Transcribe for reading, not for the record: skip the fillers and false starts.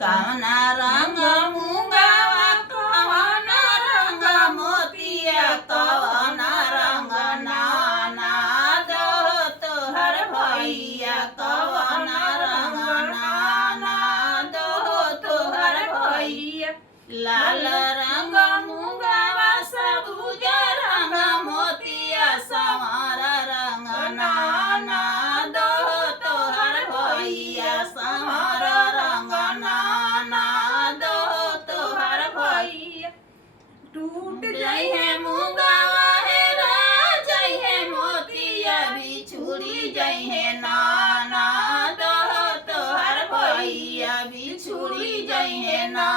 कवना रंग मुंगावा कवना रंग मोतिया कवना रंग नाना दो तोहर भैया कवना रंग नाना दो तोहर भैया लाल रंग मुंगावा सबुज रंग मोतिया संवर रंग नाना दो तोहर भैया संवर रंग नाना दो तोहर भैया टूट जइहे मुंगावा हेरा जइहे मोतिया बिछुड़ी जइहे नाना दो तोहर भैया बिछुड़ी जइहे ना